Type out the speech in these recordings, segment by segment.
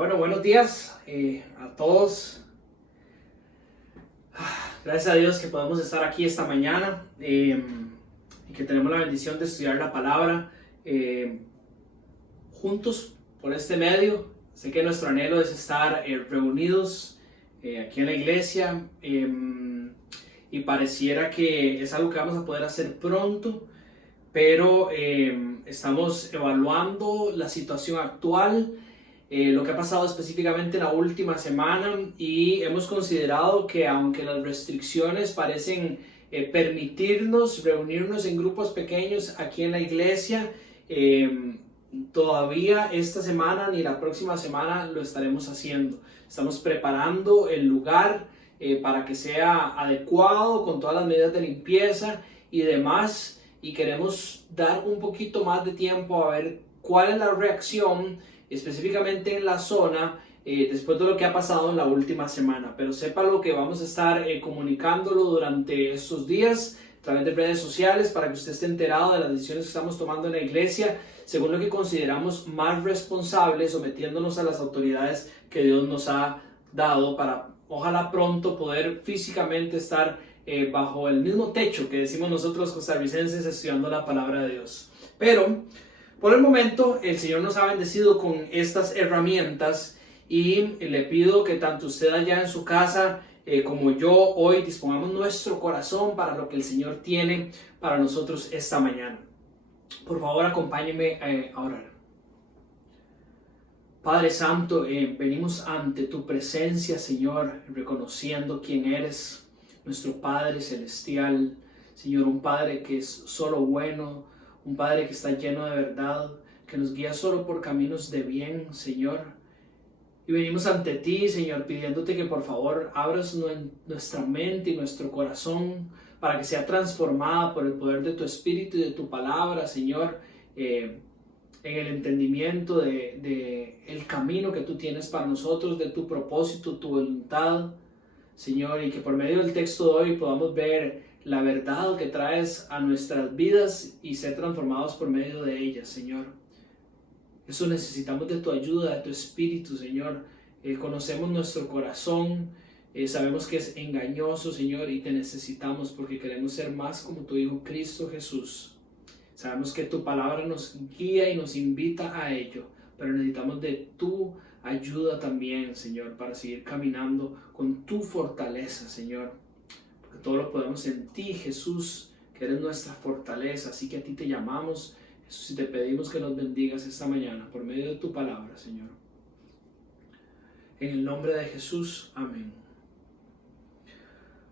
Bueno, buenos días a todos. Gracias a Dios que podemos estar aquí esta mañana y que tenemos la bendición de estudiar la palabra juntos por este medio. Sé que nuestro anhelo es estar reunidos aquí en la iglesia y pareciera que es algo que vamos a poder hacer pronto, pero estamos evaluando la situación actual, lo que ha pasado específicamente en la última semana, y hemos considerado que aunque las restricciones parecen permitirnos reunirnos en grupos pequeños aquí en la iglesia, todavía esta semana ni la próxima semana lo estaremos haciendo. Estamos preparando el lugar para que sea adecuado con todas las medidas de limpieza y demás, y queremos dar un poquito más de tiempo a ver cuál es la reacción específicamente en la zona después de lo que ha pasado en la última semana. Pero sepa lo que vamos a estar comunicándolo durante estos días a través de redes sociales para que usted esté enterado de las decisiones que estamos tomando en la iglesia según lo que consideramos más responsable, sometiéndonos a las autoridades que Dios nos ha dado para ojalá pronto poder físicamente estar bajo el mismo techo que decimos nosotros costarricenses, estudiando la palabra de Dios. Pero por el momento el Señor nos ha bendecido con estas herramientas y le pido que tanto usted allá en su casa como yo hoy dispongamos nuestro corazón para lo que el Señor tiene para nosotros esta mañana. Por favor, acompáñeme a orar. Padre Santo, venimos ante tu presencia, Señor, reconociendo quién eres, nuestro Padre Celestial, Señor, un Padre que es solo bueno, un Padre que está lleno de verdad, que nos guía solo por caminos de bien, Señor. Y venimos ante ti, Señor, pidiéndote que por favor abras nuestra mente y nuestro corazón para que sea transformada por el poder de tu Espíritu y de tu palabra, Señor, en el entendimiento de el camino que tú tienes para nosotros, de tu propósito, tu voluntad, Señor, y que por medio del texto de hoy podamos ver la verdad que traes a nuestras vidas y ser transformados por medio de ellas, Señor. Eso necesitamos de tu ayuda, de tu Espíritu, Señor. Conocemos nuestro corazón, sabemos que es engañoso, Señor, y te necesitamos porque queremos ser más como tu Hijo Cristo Jesús. Sabemos que tu palabra nos guía y nos invita a ello, pero necesitamos de tu ayuda también, Señor, para seguir caminando con tu fortaleza, Señor. Porque todo lo podemos en ti, Jesús, que eres nuestra fortaleza. Así que a ti te llamamos, Jesús, y te pedimos que nos bendigas esta mañana por medio de tu palabra, Señor. En el nombre de Jesús, amén.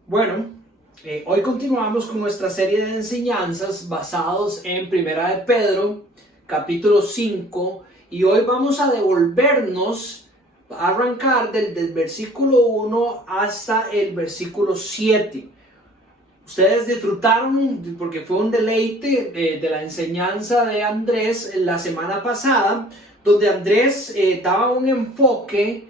Bueno, hoy continuamos con nuestra serie de enseñanzas basados en Primera de Pedro, capítulo 5, y hoy vamos a devolvernos, a arrancar del versículo 1 hasta el versículo 7. Ustedes disfrutaron, porque fue un deleite de la enseñanza de Andrés la semana pasada, donde Andrés daba un enfoque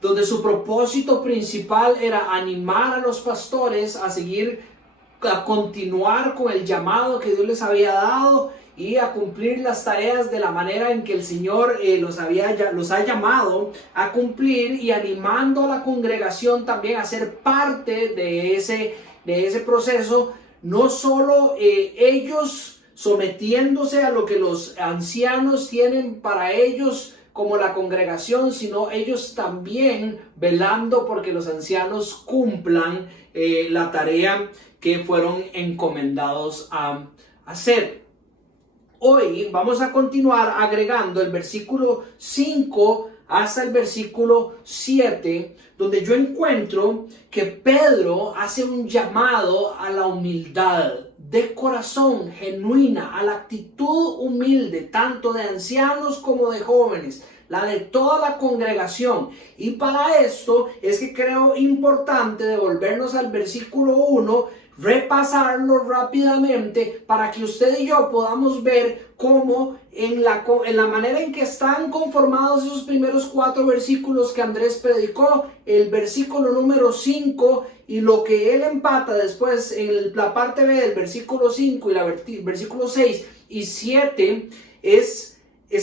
donde su propósito principal era animar a los pastores a seguir, a continuar con el llamado que Dios les había dado y a cumplir las tareas de la manera en que el Señor los ha llamado a cumplir, y animando a la congregación también a ser parte de ese proceso, no solo ellos sometiéndose a lo que los ancianos tienen para ellos como la congregación, sino ellos también velando porque los ancianos cumplan la tarea que fueron encomendados a hacer. Hoy vamos a continuar agregando el versículo 5 hasta el versículo 7, donde yo encuentro que Pedro hace un llamado a la humildad de corazón genuina, a la actitud humilde, tanto de ancianos como de jóvenes, la de toda la congregación. Y para esto es que creo importante devolvernos al versículo 1, repasarlo rápidamente para que usted y yo podamos ver cómo en la manera en que están conformados esos primeros 4 versículos que Andrés predicó, el versículo número 5 y lo que él empata después en la parte B del versículo 5 y el versículo 6 y 7 es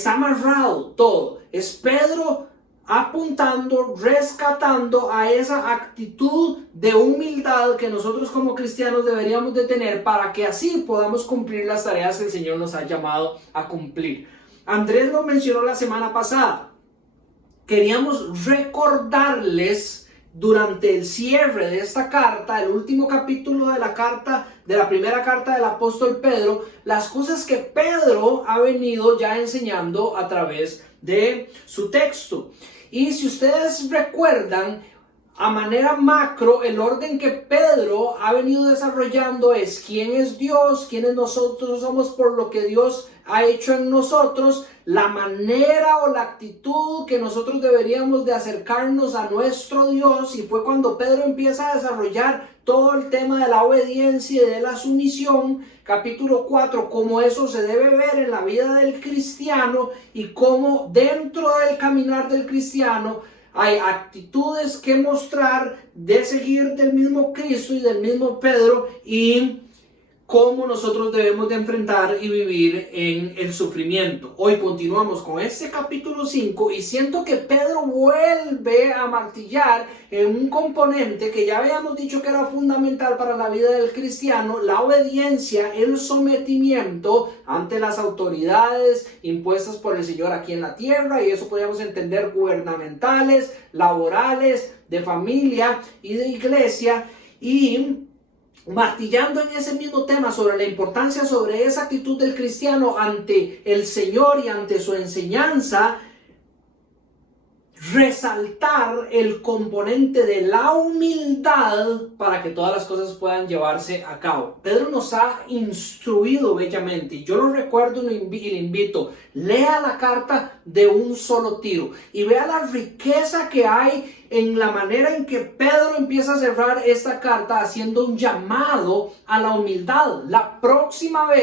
amarrado todo. Es Pedro apuntando, rescatando a esa actitud de humildad que nosotros como cristianos deberíamos de tener para que así podamos cumplir las tareas que el Señor nos ha llamado a cumplir. Andrés lo mencionó la semana pasada. Queríamos recordarles durante el cierre de esta carta, el último capítulo de la carta, de la primera carta del apóstol Pedro, las cosas que Pedro ha venido ya enseñando a través de su texto. Y si ustedes recuerdan, a manera macro, el orden que Pedro ha venido desarrollando es quién es Dios, quiénes nosotros somos por lo que Dios ha hecho en nosotros, la manera o la actitud que nosotros deberíamos de acercarnos a nuestro Dios. Y fue cuando Pedro empieza a desarrollar todo el tema de la obediencia y de la sumisión, capítulo 4, cómo eso se debe ver en la vida del cristiano y cómo dentro del caminar del cristiano hay actitudes que mostrar de seguir del mismo Cristo y del mismo Pedro y cómo nosotros debemos de enfrentar y vivir en el sufrimiento. Hoy continuamos con este capítulo 5 y siento que Pedro vuelve a martillar en un componente que ya habíamos dicho que era fundamental para la vida del cristiano: la obediencia, el sometimiento ante las autoridades impuestas por el Señor aquí en la tierra, y eso podríamos entender gubernamentales, laborales, de familia y de iglesia, y martillando en ese mismo tema sobre la importancia, sobre esa actitud del cristiano ante el Señor y ante su enseñanza, resaltar el componente de la humildad para que todas las cosas puedan llevarse a cabo. Pedro nos ha instruido bellamente, y yo lo recuerdo y le invito: lea la carta de un solo tiro y vea la riqueza que hay en la manera en que Pedro empieza a cerrar esta carta haciendo un llamado a la humildad. La próxima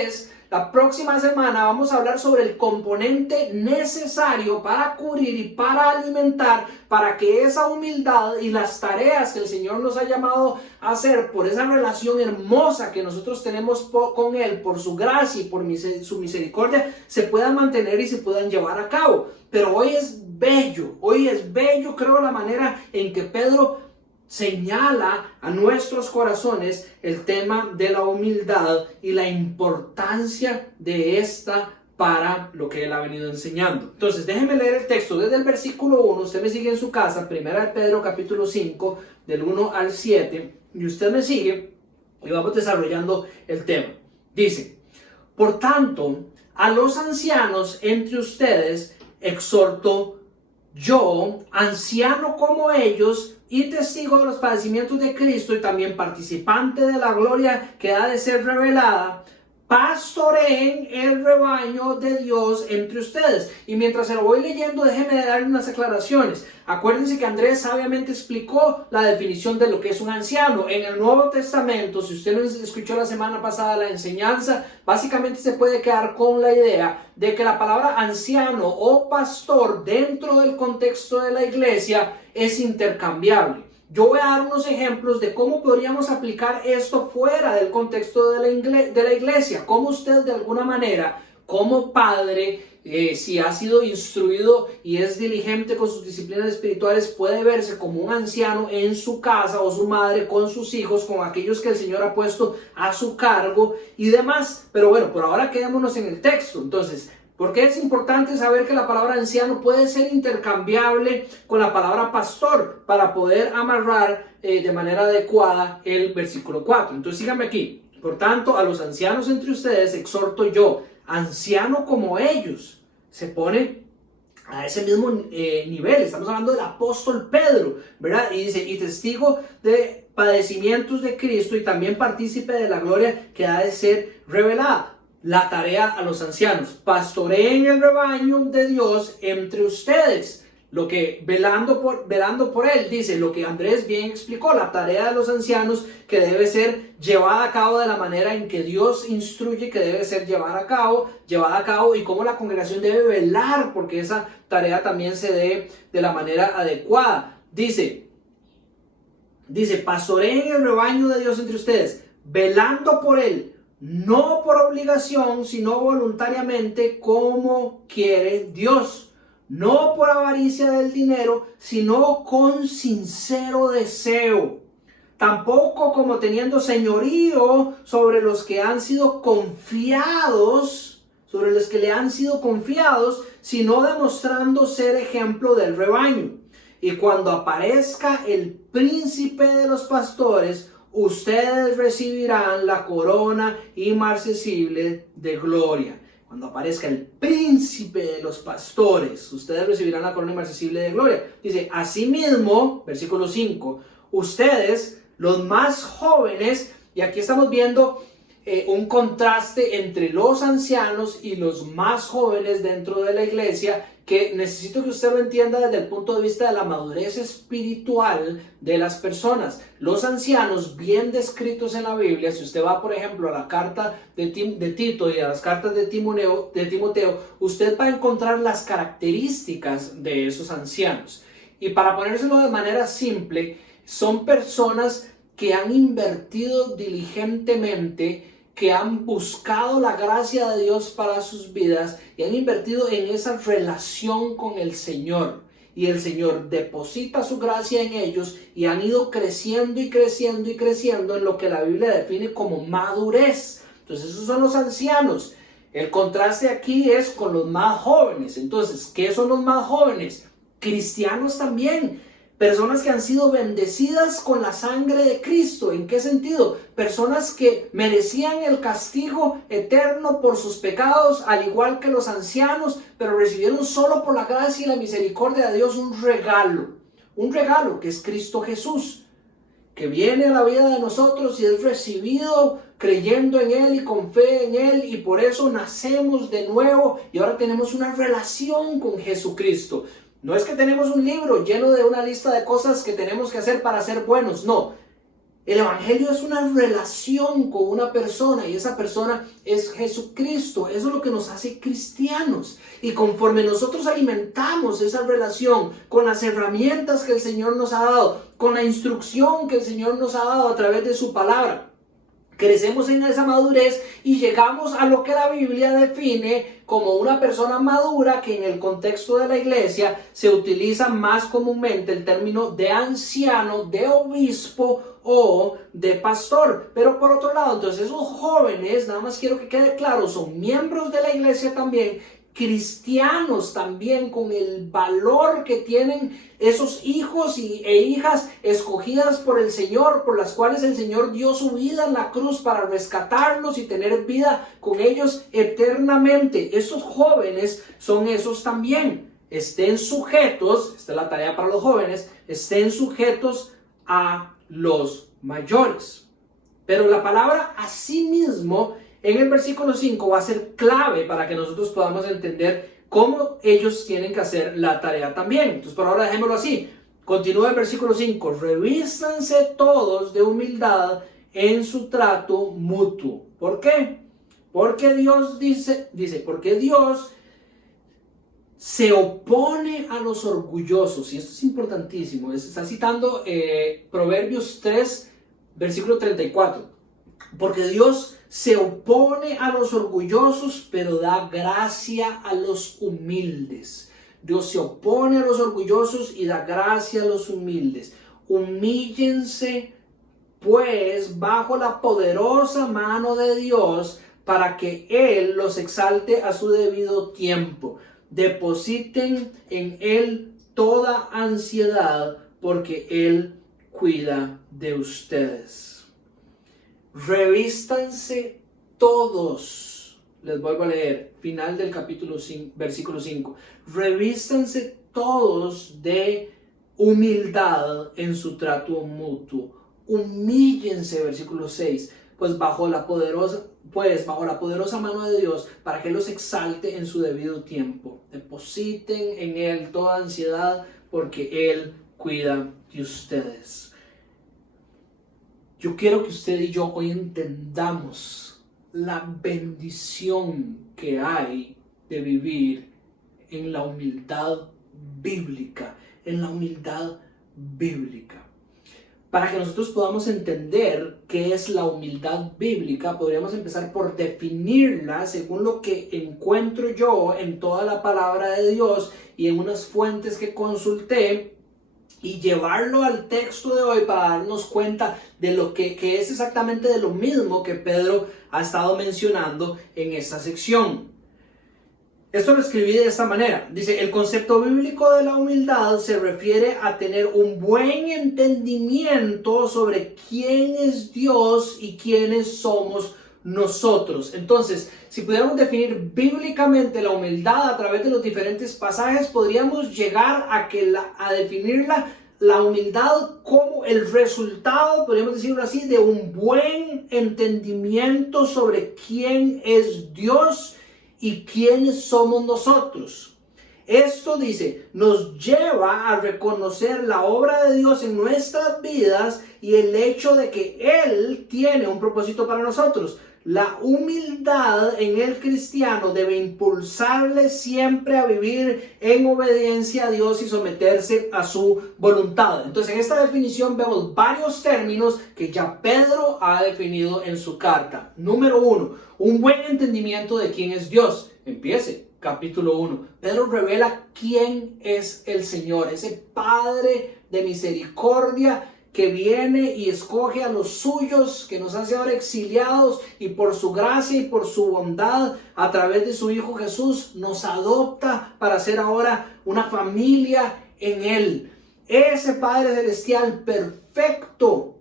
semana vamos a hablar sobre el componente necesario para cubrir y para alimentar, para que esa humildad y las tareas que el Señor nos ha llamado a hacer por esa relación hermosa que nosotros tenemos con Él, por su gracia y por su misericordia, se puedan mantener y se puedan llevar a cabo. Pero hoy es bello, creo, la manera en que Pedro señala a nuestros corazones el tema de la humildad y la importancia de esta para lo que él ha venido enseñando. Entonces, déjenme leer el texto desde el versículo 1. Usted me sigue en su casa, primera de Pedro capítulo 5, del 1 al 7, y usted me sigue y vamos desarrollando el tema. Dice: por tanto, a los ancianos entre ustedes exhorto yo, anciano como ellos y testigo de los padecimientos de Cristo y también participante de la gloria que ha de ser revelada, pastoreen el rebaño de Dios entre ustedes. Y mientras se lo voy leyendo, déjenme darle unas aclaraciones. Acuérdense que Andrés sabiamente explicó la definición de lo que es un anciano. En el Nuevo Testamento, si usted no escuchó la semana pasada la enseñanza, básicamente se puede quedar con la idea de que la palabra anciano o pastor dentro del contexto de la iglesia es intercambiable. Yo voy a dar unos ejemplos de cómo podríamos aplicar esto fuera del contexto de la iglesia. Cómo usted, de alguna manera, como padre, si ha sido instruido y es diligente con sus disciplinas espirituales, puede verse como un anciano en su casa, o su madre con sus hijos, con aquellos que el Señor ha puesto a su cargo y demás. Pero bueno, por ahora quedémonos en el texto. Entonces, ¿por qué es importante saber que la palabra anciano puede ser intercambiable con la palabra pastor para poder amarrar de manera adecuada el versículo 4? Entonces síganme aquí. Por tanto, a los ancianos entre ustedes exhorto yo, anciano como ellos. Se pone a ese mismo nivel. Estamos hablando del apóstol Pedro, ¿verdad? Y dice: y testigo de padecimientos de Cristo y también partícipe de la gloria que ha de ser revelada. La tarea a los ancianos: pastoreen el rebaño de Dios entre ustedes, lo que velando por él. Dice lo que Andrés bien explicó, la tarea de los ancianos que debe ser llevada a cabo de la manera en que Dios instruye que debe ser llevada a cabo, y cómo la congregación debe velar porque esa tarea también se dé de la manera adecuada. Dice, pastoreen el rebaño de Dios entre ustedes, velando por él, no por obligación, sino voluntariamente, como quiere Dios, no por avaricia del dinero, sino con sincero deseo. Tampoco como teniendo señorío sobre los que han sido confiados, sobre los que le han sido confiados, sino demostrando ser ejemplo del rebaño. Y cuando aparezca el príncipe de los pastores, ustedes recibirán la corona inmarcesible de gloria. Cuando aparezca el príncipe de los pastores, ustedes recibirán la corona inmarcesible de gloria. Dice, asimismo, versículo 5, ustedes, los más jóvenes, y aquí estamos viendo un contraste entre los ancianos y los más jóvenes dentro de la iglesia, que necesito que usted lo entienda desde el punto de vista de la madurez espiritual de las personas. Los ancianos bien descritos en la Biblia, si usted va por ejemplo a la carta de Tito y a las cartas de Timoteo, usted va a encontrar las características de esos ancianos. Y para ponérselo de manera simple, son personas que han invertido diligentemente, que han buscado la gracia de Dios para sus vidas y han invertido en esa relación con el Señor. Y el Señor deposita su gracia en ellos y han ido creciendo y creciendo y creciendo en lo que la Biblia define como madurez. Entonces esos son los ancianos. El contraste aquí es con los más jóvenes. Entonces, ¿qué son los más jóvenes? Cristianos también. Personas que han sido bendecidas con la sangre de Cristo. ¿En qué sentido? Personas que merecían el castigo eterno por sus pecados, al igual que los ancianos, pero recibieron solo por la gracia y la misericordia de Dios un regalo que es Cristo Jesús, que viene a la vida de nosotros y es recibido creyendo en Él y con fe en Él, y por eso nacemos de nuevo y ahora tenemos una relación con Jesucristo. No es que tenemos un libro lleno de una lista de cosas que tenemos que hacer para ser buenos, no. El evangelio es una relación con una persona y esa persona es Jesucristo. Eso es lo que nos hace cristianos. Y conforme nosotros alimentamos esa relación con las herramientas que el Señor nos ha dado, con la instrucción que el Señor nos ha dado a través de su palabra, crecemos en esa madurez y llegamos a lo que la Biblia define como una persona madura, que en el contexto de la iglesia se utiliza más comúnmente el término de anciano, de obispo o de pastor. Pero por otro lado, entonces esos jóvenes, nada más quiero que quede claro, son miembros de la iglesia también, cristianos también, con el valor que tienen esos hijos e hijas escogidas por el Señor, por las cuales el Señor dio su vida en la cruz para rescatarlos y tener vida con ellos eternamente. Esos jóvenes son esos también. Estén sujetos, esta es la tarea para los jóvenes, estén sujetos a los mayores. Pero la palabra asimismo en el versículo 5 va a ser clave para que nosotros podamos entender cómo ellos tienen que hacer la tarea también. Entonces por ahora dejémoslo así. Continúa el versículo 5. Revístanse todos de humildad en su trato mutuo. ¿Por qué? Porque Dios dice, porque Dios se opone a los orgullosos. Y esto es importantísimo. Está citando Proverbios 3, versículo 34. Porque Dios se opone a los orgullosos, pero da gracia a los humildes. Dios se opone a los orgullosos y da gracia a los humildes. Humíllense, pues, bajo la poderosa mano de Dios, para que Él los exalte a su debido tiempo. Depositen en Él toda ansiedad, porque Él cuida de ustedes. Revístanse todos. Les vuelvo a leer, final del capítulo 5, versículo 5. Revístanse todos de humildad en su trato mutuo. Humíllense, versículo 6, pues bajo la poderosa mano de Dios, para que los exalte en su debido tiempo. Depositen en Él toda ansiedad, porque Él cuida de ustedes. Yo quiero que usted y yo hoy entendamos la bendición que hay de vivir en la humildad bíblica, Para que nosotros podamos entender qué es la humildad bíblica, podríamos empezar por definirla según lo que encuentro yo en toda la palabra de Dios y en unas fuentes que consulté, y llevarlo al texto de hoy para darnos cuenta de lo que es exactamente de lo mismo que Pedro ha estado mencionando en esta sección. Esto lo escribí de esta manera. Dice, el concepto bíblico de la humildad se refiere a tener un buen entendimiento sobre quién es Dios y quiénes somos nosotros. Entonces, si pudiéramos definir bíblicamente la humildad a través de los diferentes pasajes, podríamos llegar a definir la humildad como el resultado, podríamos decirlo así, de un buen entendimiento sobre quién es Dios y quiénes somos nosotros. Esto, dice, nos lleva a reconocer la obra de Dios en nuestras vidas y el hecho de que Él tiene un propósito para nosotros. La humildad en el cristiano debe impulsarle siempre a vivir en obediencia a Dios y someterse a su voluntad. Entonces, en esta definición vemos varios términos que ya Pedro ha definido en su carta. Número 1, un buen entendimiento de quién es Dios. Empiece. Capítulo 1. Pedro revela quién es el Señor, ese Padre de misericordia que viene y escoge a los suyos, que nos hace ahora exiliados y por su gracia y por su bondad a través de su Hijo Jesús nos adopta para ser ahora una familia en Él. Ese Padre celestial perfecto,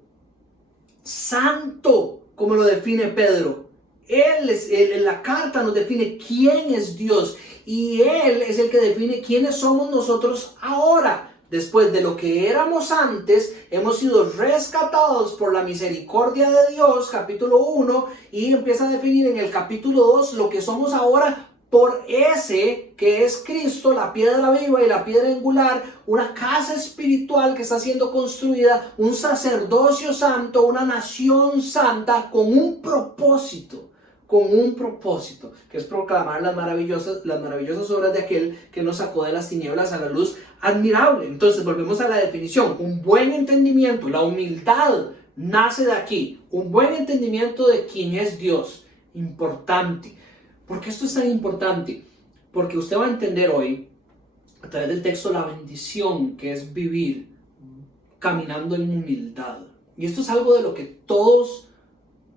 santo, como lo define Pedro. Él en la carta nos define quién es Dios y Él es el que define quiénes somos nosotros ahora. Después de lo que éramos antes, hemos sido rescatados por la misericordia de Dios, capítulo 1, y empieza a definir en el capítulo 2 lo que somos ahora por ese que es Cristo, la piedra viva y la piedra angular, una casa espiritual que está siendo construida, un sacerdocio santo, una nación santa con un propósito, que es proclamar las maravillosas obras de aquel que nos sacó de las tinieblas a la luz admirable. Entonces volvemos a la definición, un buen entendimiento, la humildad nace de aquí, un buen entendimiento de quién es Dios, importante. ¿Por qué esto es tan importante? Porque usted va a entender hoy, a través del texto, la bendición que es vivir caminando en humildad. Y esto es algo de lo que todos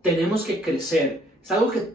tenemos que crecer. Es algo que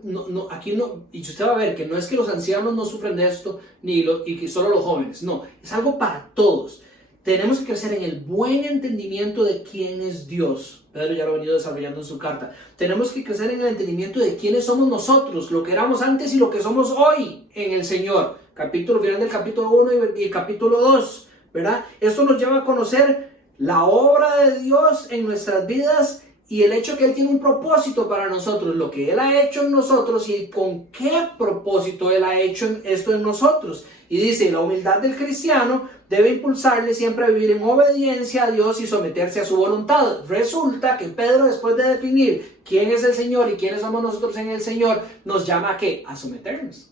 aquí no, y usted va a ver que no es que los ancianos no sufren de esto, y que solo los jóvenes, no, es algo para todos. Tenemos que crecer en el buen entendimiento de quién es Dios. Pedro ya lo ha venido desarrollando en su carta. Tenemos que crecer en el entendimiento de quiénes somos nosotros, lo que éramos antes y lo que somos hoy en el Señor. Final del capítulo 1 y el capítulo 2, ¿verdad? Esto nos lleva a conocer la obra de Dios en nuestras vidas y el hecho que Él tiene un propósito para nosotros, lo que Él ha hecho en nosotros y con qué propósito Él ha hecho esto en nosotros. Y dice, la humildad del cristiano debe impulsarle siempre a vivir en obediencia a Dios y someterse a su voluntad. Resulta que Pedro, después de definir quién es el Señor y quiénes somos nosotros en el Señor, nos llama ¿a qué? A someternos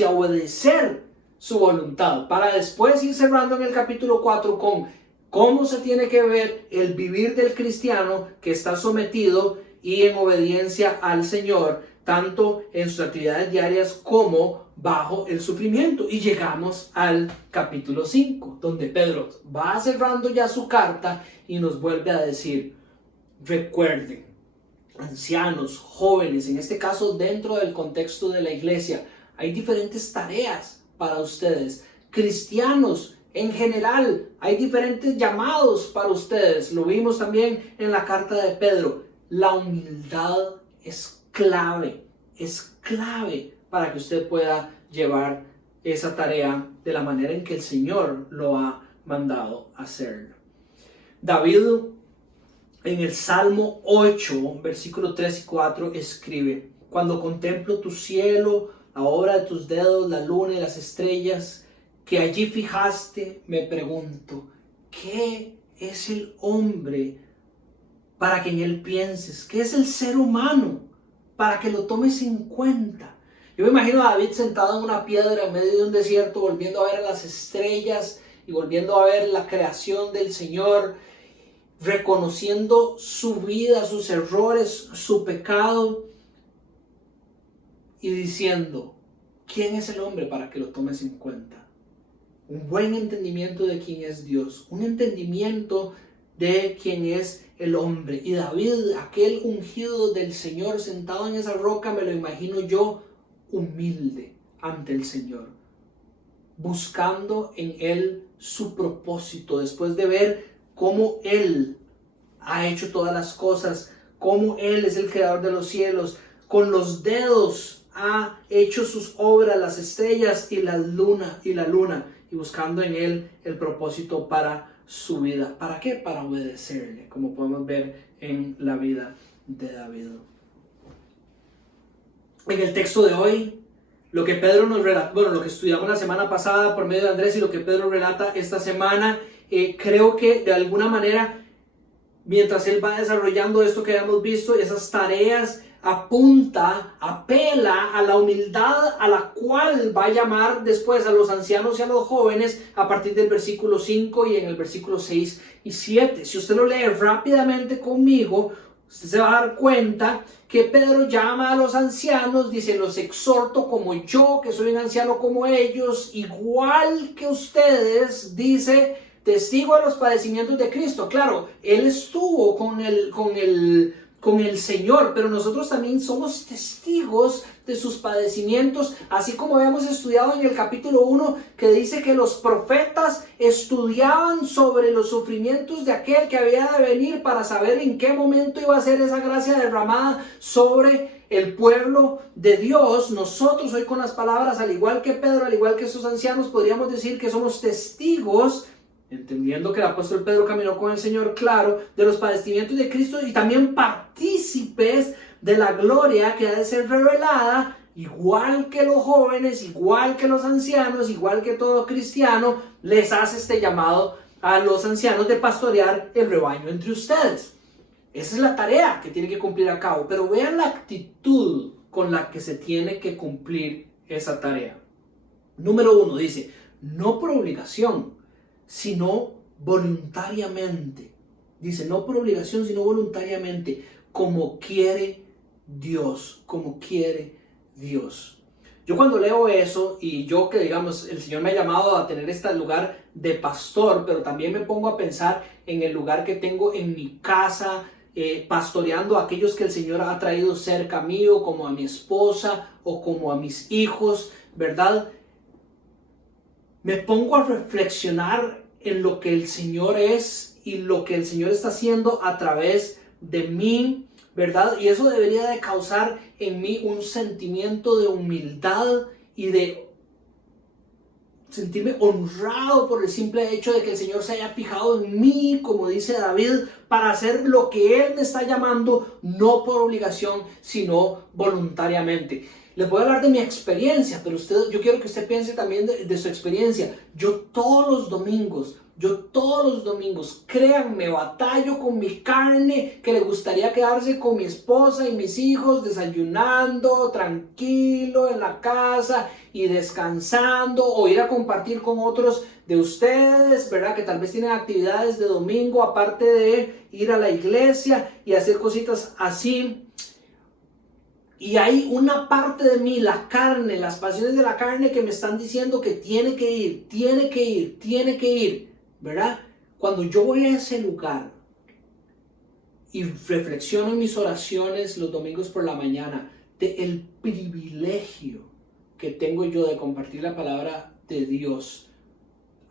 y a obedecer su voluntad, para después ir cerrando en el capítulo 4 con cómo se tiene que ver el vivir del cristiano que está sometido y en obediencia al Señor, tanto en sus actividades diarias como bajo el sufrimiento. Y llegamos al capítulo 5, donde Pedro va cerrando ya su carta y nos vuelve a decir, recuerden, ancianos, jóvenes, en este caso dentro del contexto de la iglesia, hay diferentes tareas para ustedes. Cristianos, en general, hay diferentes llamados para ustedes. Lo vimos también en la carta de Pedro. La humildad es clave para que usted pueda llevar esa tarea de la manera en que el Señor lo ha mandado hacerlo. David, en el Salmo 8, versículo 3 y 4, escribe: cuando contemplo tu cielo, la obra de tus dedos, la luna y las estrellas que allí fijaste, me pregunto, ¿qué es el hombre para que en él pienses? ¿Qué es el ser humano para que lo tomes en cuenta? Yo me imagino a David sentado en una piedra en medio de un desierto, volviendo a ver a las estrellas y volviendo a ver la creación del Señor. reconociendo su vida, sus errores, su pecado y diciendo, ¿quién es el hombre para que lo tomes en cuenta? Un buen entendimiento de quién es Dios, un entendimiento de quién es el hombre. Y David, aquel ungido del Señor sentado en esa roca, me lo imagino yo humilde ante el Señor, buscando en Él su propósito, después de ver cómo Él ha hecho todas las cosas, cómo Él es el creador de los cielos, con los dedos ha hecho sus obras, las estrellas y la luna, y buscando en Él el propósito para su vida. ¿Para qué? Para obedecerle, como podemos ver en la vida de David. En el texto de hoy, lo que Pedro nos relata, bueno, lo que estudiamos la semana pasada por medio de Andrés y lo que Pedro relata esta semana, creo que de alguna manera, mientras él va desarrollando esto que habíamos visto, esas tareas, apela a la humildad a la cual va a llamar después a los ancianos y a los jóvenes a partir del versículo 5 y en el versículo 6 y 7. Si usted lo lee rápidamente conmigo, usted se va a dar cuenta que Pedro llama a los ancianos, dice, los exhorto como yo, que soy un anciano como ellos, igual que ustedes, dice, testigo de los padecimientos de Cristo. Claro, él estuvo con el Señor, pero nosotros también somos testigos de sus padecimientos, así como habíamos estudiado en el capítulo 1, que dice que los profetas estudiaban sobre los sufrimientos de aquel que había de venir para saber en qué momento iba a ser esa gracia derramada sobre el pueblo de Dios. Nosotros hoy con las palabras, al igual que Pedro, al igual que esos ancianos, podríamos decir que somos testigos, entendiendo que el apóstol Pedro caminó con el Señor, claro, de los padecimientos de Cristo y también partícipes de la gloria que ha de ser revelada, igual que los jóvenes, igual que los ancianos, igual que todo cristiano, les hace este llamado a los ancianos de pastorear el rebaño entre ustedes. Esa es la tarea que tiene que cumplir a cabo, pero vean la actitud con la que se tiene que cumplir esa tarea. Número 1 dice, no por obligación, sino voluntariamente. Dice, no por obligación, sino voluntariamente, como quiere Dios, como quiere Dios. Yo cuando leo eso, y yo que digamos, el Señor me ha llamado a tener este lugar de pastor, pero también me pongo a pensar en el lugar que tengo en mi casa, pastoreando a aquellos que el Señor ha traído cerca mío, como a mi esposa o como a mis hijos, ¿verdad? Me pongo a reflexionar en lo que el Señor es y lo que el Señor está haciendo a través de mí, ¿verdad? Y eso debería de causar en mí un sentimiento de humildad y de sentirme honrado por el simple hecho de que el Señor se haya fijado en mí, como dice David, para hacer lo que Él me está llamando, no por obligación, sino voluntariamente. Les voy a hablar de mi experiencia, pero yo quiero que usted piense también de su experiencia. Yo todos los domingos, créanme, batallo con mi carne, que le gustaría quedarse con mi esposa y mis hijos, desayunando, tranquilo en la casa y descansando, o ir a compartir con otros de ustedes, ¿verdad? Que tal vez tienen actividades de domingo, aparte de ir a la iglesia y hacer cositas así. Y hay una parte de mí, la carne, las pasiones de la carne que me están diciendo que tiene que ir, ¿verdad? Cuando yo voy a ese lugar y reflexiono en mis oraciones los domingos por la mañana del privilegio que tengo yo de compartir la palabra de Dios,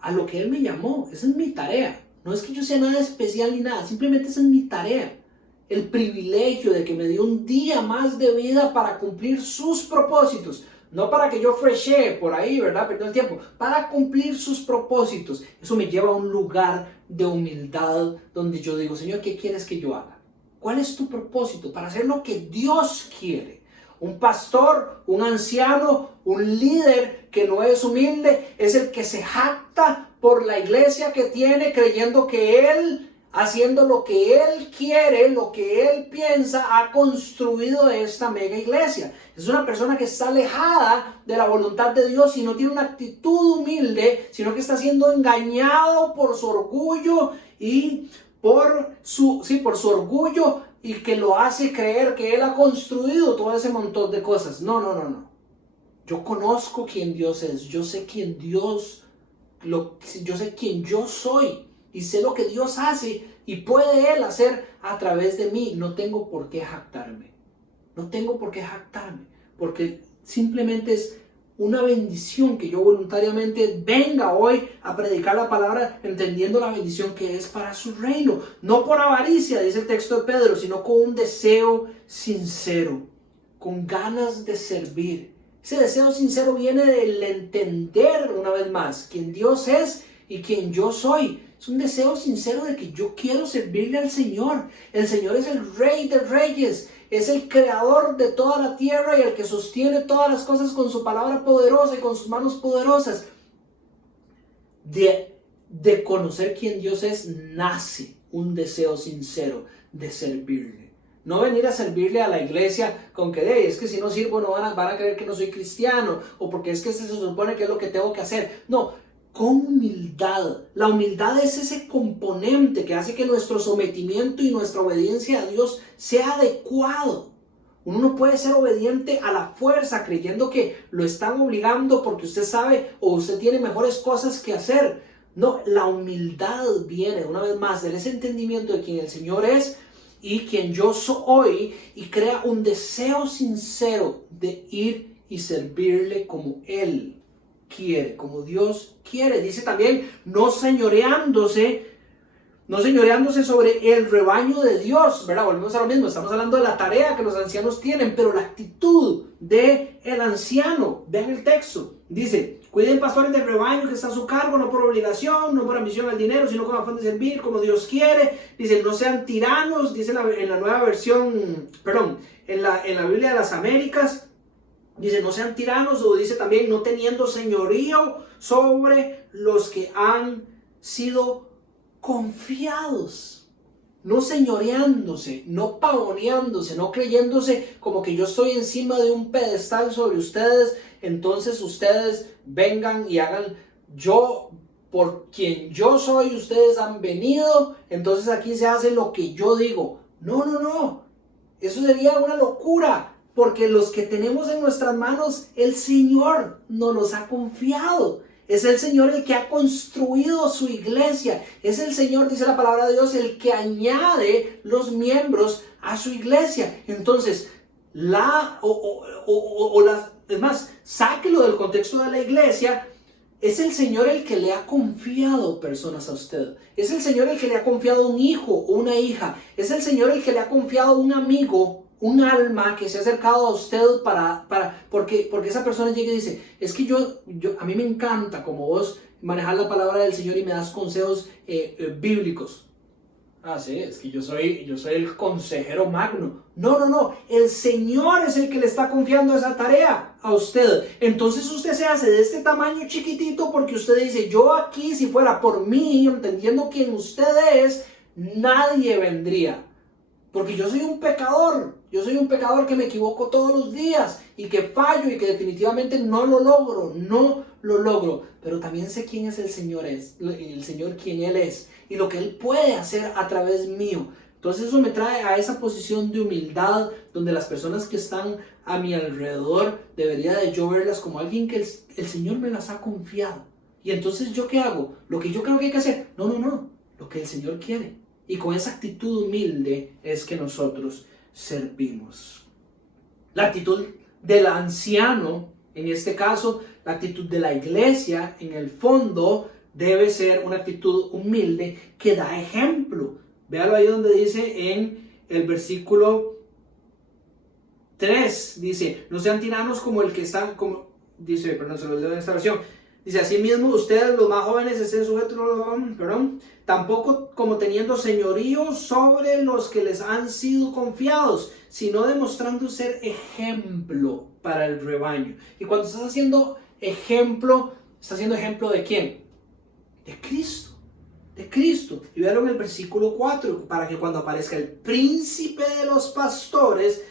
a lo que Él me llamó, esa es mi tarea. No es que yo sea nada especial ni nada, simplemente esa es mi tarea. El privilegio de que me dio un día más de vida para cumplir sus propósitos. No para que yo freshee por ahí, ¿verdad? Perdiendo el tiempo. Para cumplir sus propósitos. Eso me lleva a un lugar de humildad donde yo digo, Señor, ¿qué quieres que yo haga? ¿Cuál es tu propósito? Para hacer lo que Dios quiere. Un pastor, un anciano, un líder que no es humilde, es el que se jacta por la iglesia que tiene, creyendo que él, haciendo lo que él quiere, lo que él piensa, ha construido esta mega iglesia. Es una persona que está alejada de la voluntad de Dios y no tiene una actitud humilde, sino que está siendo engañado por su orgullo y por su orgullo y que lo hace creer que él ha construido todo ese montón de cosas. No, no, no, no. Yo conozco quién Dios es, yo sé quién yo sé quién yo soy y sé lo que Dios hace y puede Él hacer a través de mí. No tengo por qué jactarme, porque simplemente es una bendición que yo voluntariamente venga hoy a predicar la palabra entendiendo la bendición que es para su reino. No por avaricia, dice el texto de Pedro, sino con un deseo sincero, con ganas de servir. Ese deseo sincero viene del entender una vez más quién Dios es y quién yo soy. Es un deseo sincero de que yo quiero servirle al Señor. El Señor es el Rey de Reyes. Es el creador de toda la tierra y el que sostiene todas las cosas con su palabra poderosa y con sus manos poderosas. De conocer quién Dios es, nace un deseo sincero de servirle. No venir a servirle a la iglesia con que es que si no sirvo no van a creer que no soy cristiano, o porque es que se supone que es lo que tengo que hacer. No, con humildad. La humildad es ese componente que hace que nuestro sometimiento y nuestra obediencia a Dios sea adecuado. Uno no puede ser obediente a la fuerza creyendo que lo están obligando porque usted sabe o usted tiene mejores cosas que hacer. No, la humildad viene una vez más de ese entendimiento de quién el Señor es y quien yo soy, y crea un deseo sincero de ir y servirle como Él quiere, como Dios quiere. Dice también, no señoreándose sobre el rebaño de Dios, ¿verdad? Volvemos a lo mismo, estamos hablando de la tarea que los ancianos tienen, pero la actitud del anciano, vean el texto, dice, cuiden pastores del rebaño que está a su cargo, no por obligación, no por ambición al dinero, sino con afán de servir, como Dios quiere. Dice, no sean tiranos, dice en la nueva versión, en la Biblia de las Américas, dice, no sean tiranos, o dice también, no teniendo señorío sobre los que han sido confiados, no señoreándose, no pavoneándose, no creyéndose como que yo estoy encima de un pedestal sobre ustedes, entonces ustedes vengan y hagan, yo por quien yo soy, ustedes han venido, entonces aquí se hace lo que yo digo. No, no, no, eso sería una locura, porque los que tenemos en nuestras manos, el Señor nos los ha confiado. Es el Señor el que ha construido su iglesia. Es el Señor, dice la palabra de Dios, el que añade los miembros a su iglesia. Entonces, es más, sáquelo del contexto de la iglesia. Es el Señor el que le ha confiado personas a usted. Es el Señor el que le ha confiado un hijo o una hija. Es el Señor el que le ha confiado un amigo, un alma que se ha acercado a usted porque esa persona llega y dice, es que a mí me encanta como vos manejar la palabra del Señor y me das consejos bíblicos. Ah, sí, es que yo soy el consejero magno. No, no, no, el Señor es el que le está confiando esa tarea a usted. Entonces usted se hace de este tamaño chiquitito porque usted dice, yo aquí si fuera por mí, entendiendo quién usted es, nadie vendría. Porque yo soy un pecador que me equivoco todos los días y que fallo y que definitivamente no lo logro, pero también sé quién es el Señor quién Él es y lo que Él puede hacer a través mío. Entonces eso me trae a esa posición de humildad donde las personas que están a mi alrededor debería de yo verlas como alguien que el Señor me las ha confiado. Y entonces ¿yo qué hago? Lo que yo creo que hay que hacer. No, lo que el Señor quiere. Y con esa actitud humilde es que nosotros servimos. La actitud del anciano, en este caso, la actitud de la iglesia, en el fondo, debe ser una actitud humilde que da ejemplo. Véalo ahí donde dice en el versículo 3, dice, no sean tiranos como el que está, dice asimismo ustedes los más jóvenes estén sujetos, tampoco como teniendo señorío sobre los que les han sido confiados, sino demostrando ser ejemplo para el rebaño. Y cuando estás haciendo ejemplo, ¿estás haciendo ejemplo de quién? De Cristo. De Cristo. Y véalo en el versículo 4, para que cuando aparezca el príncipe de los pastores,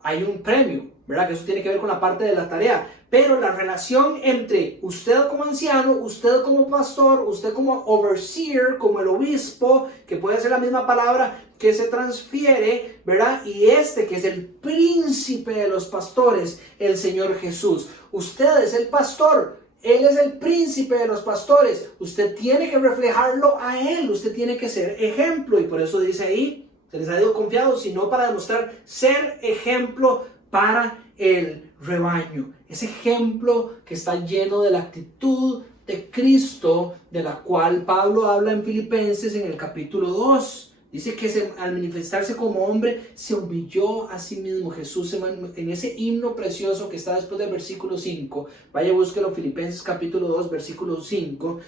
hay un premio. ¿verdad? Que eso tiene que ver con la parte de la tarea. Pero la relación entre usted como anciano, usted como pastor, usted como overseer, como el obispo, que puede ser la misma palabra que se transfiere, ¿verdad? Y este que es el príncipe de los pastores, el Señor Jesús. Usted es el pastor. Él es el príncipe de los pastores. Usted tiene que reflejarlo a Él. Usted tiene que ser ejemplo. Y por eso dice ahí, se les ha sido confiado, sino para demostrar ser ejemplo para el rebaño. Ese ejemplo que está lleno de la actitud de Cristo, de la cual Pablo habla en Filipenses en el capítulo 2. Dice que al manifestarse como hombre se humilló a sí mismo. Jesús en ese himno precioso que está después del versículo 5. Vaya, búsquelo, Filipenses capítulo 2, versículo 5.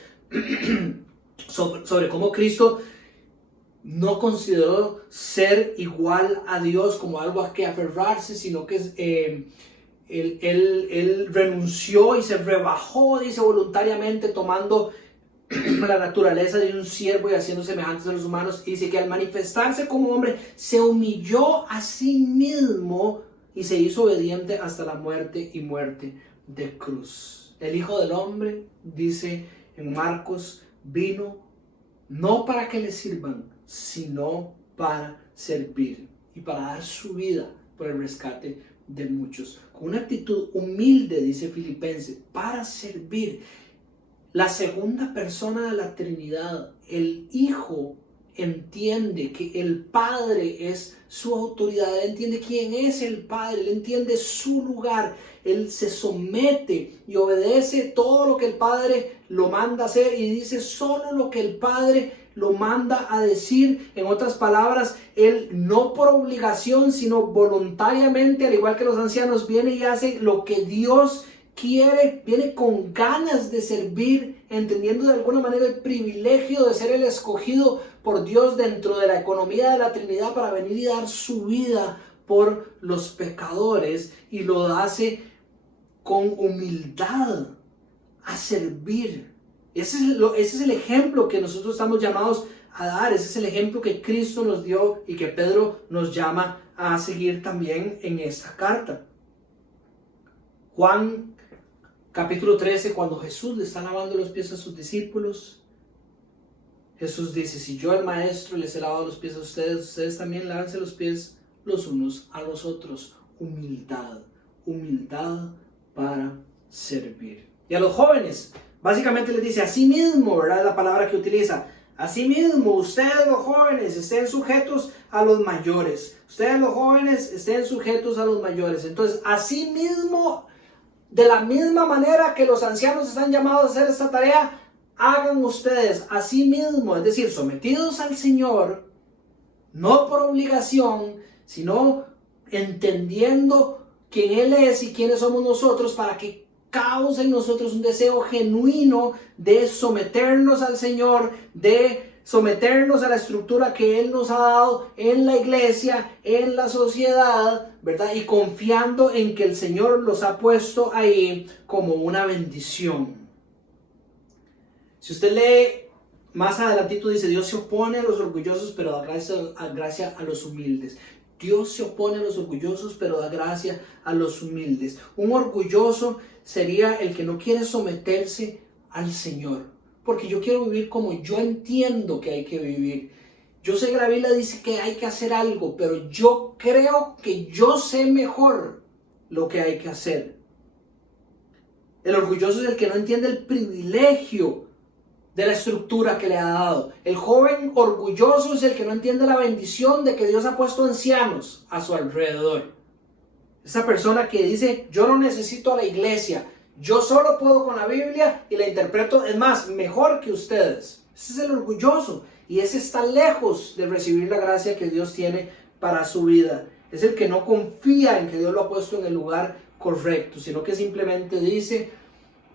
sobre cómo Cristo no consideró ser igual a Dios como algo a que aferrarse, sino que él renunció y se rebajó, dice, voluntariamente, tomando la naturaleza de un siervo y haciendo semejantes a los humanos. Y dice que al manifestarse como hombre se humilló a sí mismo y se hizo obediente hasta la muerte y muerte de cruz. El Hijo del Hombre, dice en Marcos, vino no para que le sirvan, sino para servir y para dar su vida por el rescate de muchos. Con una actitud humilde, dice Filipenses, para servir. La segunda persona de la Trinidad, el Hijo, entiende que el Padre es su autoridad. Él entiende quién es el Padre, él entiende su lugar. Él se somete y obedece todo lo que el Padre lo manda a hacer y dice solo lo que el Padre lo manda a decir. En otras palabras, él no por obligación, sino voluntariamente, al igual que los ancianos, viene y hace lo que Dios quiere, viene con ganas de servir, entendiendo de alguna manera el privilegio de ser el escogido por Dios dentro de la economía de la Trinidad para venir y dar su vida por los pecadores, y lo hace con humildad a servir. Ese es el ejemplo que nosotros estamos llamados a dar. Ese es el ejemplo que Cristo nos dio y que Pedro nos llama a seguir también en esta carta. Juan capítulo 13, cuando Jesús le está lavando los pies a sus discípulos, Jesús dice: si yo, el maestro, les he lavado los pies a ustedes, ustedes también lávense los pies los unos a los otros. Humildad, humildad para servir. Y a los jóvenes, básicamente les dice: así mismo, ¿verdad? La palabra que utiliza. Así mismo, ustedes los jóvenes estén sujetos a los mayores. Ustedes los jóvenes estén sujetos a los mayores. Entonces, así mismo, de la misma manera que los ancianos están llamados a hacer esta tarea, hagan ustedes así mismo, es decir, sometidos al Señor, no por obligación, sino entendiendo quién Él es y quiénes somos nosotros, para que cause en nosotros un deseo genuino de someternos al Señor, de someternos a la estructura que Él nos ha dado en la iglesia, en la sociedad, ¿verdad? Y confiando en que el Señor los ha puesto ahí como una bendición. Si usted lee más adelantito, dice: Dios se opone a los orgullosos, pero da gracia a los humildes. Dios se opone a los orgullosos, pero da gracia a los humildes. Un orgulloso sería el que no quiere someterse al Señor, porque yo quiero vivir como yo entiendo que hay que vivir. Yo sé que la Biblia dice que hay que hacer algo, pero yo creo que yo sé mejor lo que hay que hacer. El orgulloso es el que no entiende el privilegio de la estructura que le ha dado. El joven orgulloso es el que no entiende la bendición de que Dios ha puesto ancianos a su alrededor. Esa persona que dice: yo no necesito a la iglesia, yo solo puedo con la Biblia y la interpreto, es más, mejor que ustedes. Ese es el orgulloso, y ese está lejos de recibir la gracia que Dios tiene para su vida. Es el que no confía en que Dios lo ha puesto en el lugar correcto, sino que simplemente dice: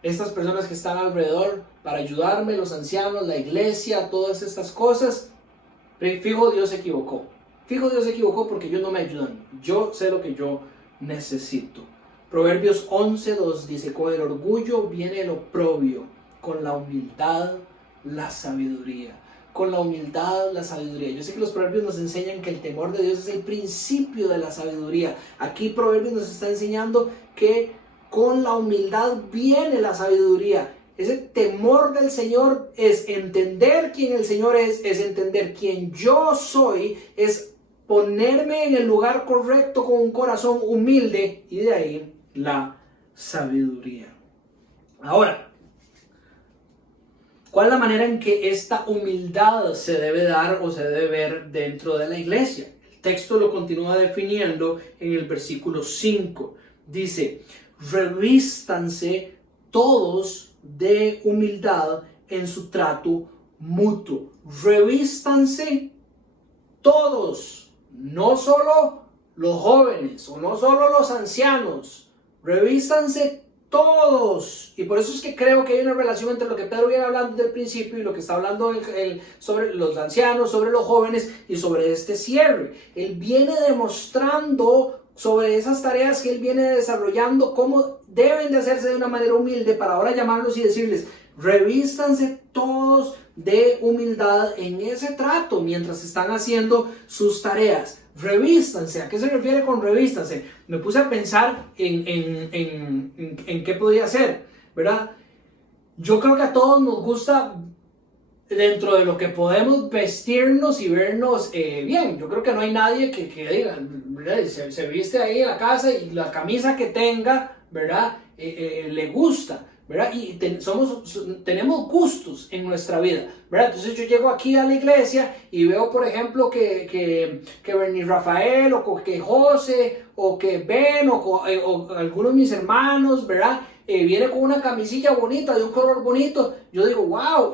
estas personas que están alrededor para ayudarme, los ancianos, la iglesia, todas estas cosas, fijo Dios se equivocó. Fijo Dios se equivocó porque ellos no me ayudan. Yo sé lo que yo necesito. Proverbios 11:2 dice: con el orgullo viene el oprobio, con la humildad la sabiduría. con la humildad la sabiduría. Yo sé que los proverbios nos enseñan que el temor de Dios es el principio de la sabiduría. Aquí Proverbios nos está enseñando que con la humildad viene la sabiduría. Ese temor del Señor es entender quién el Señor es entender quién yo soy, es ponerme en el lugar correcto con un corazón humilde, y de ahí la sabiduría. Ahora, ¿cuál es la manera en que esta humildad se debe dar o se debe ver dentro de la iglesia? El texto lo continúa definiendo en el versículo 5. Dice, revístanse todos de humildad en su trato mutuo. Revístanse todos, no solo los jóvenes o no solo los ancianos. Revístanse todos. Y por eso es que creo que hay una relación entre lo que Pedro viene hablando del principio y lo que está hablando sobre los ancianos, sobre los jóvenes y sobre este cierre. Él viene demostrando sobre esas tareas que él viene desarrollando, cómo deben de hacerse de una manera humilde, para ahora llamarlos y decirles, revístanse todos de humildad en ese trato mientras están haciendo sus tareas. Revístanse. ¿A qué se refiere con revístanse? Me puse a pensar en qué podría ser, ¿verdad? Yo creo que a todos nos gusta, dentro de lo que podemos, vestirnos y vernos bien. Yo creo que no hay nadie que diga, ¿verdad? Se viste ahí en la casa y la camisa que tenga, ¿verdad? Le gusta, ¿verdad? Y tenemos gustos en nuestra vida, ¿verdad? Entonces yo llego aquí a la iglesia y veo, por ejemplo, que Bernie Rafael, o que José, o que Ben, o algunos de mis hermanos, ¿verdad? Viene con una camisilla bonita, de un color bonito. Yo digo, wow,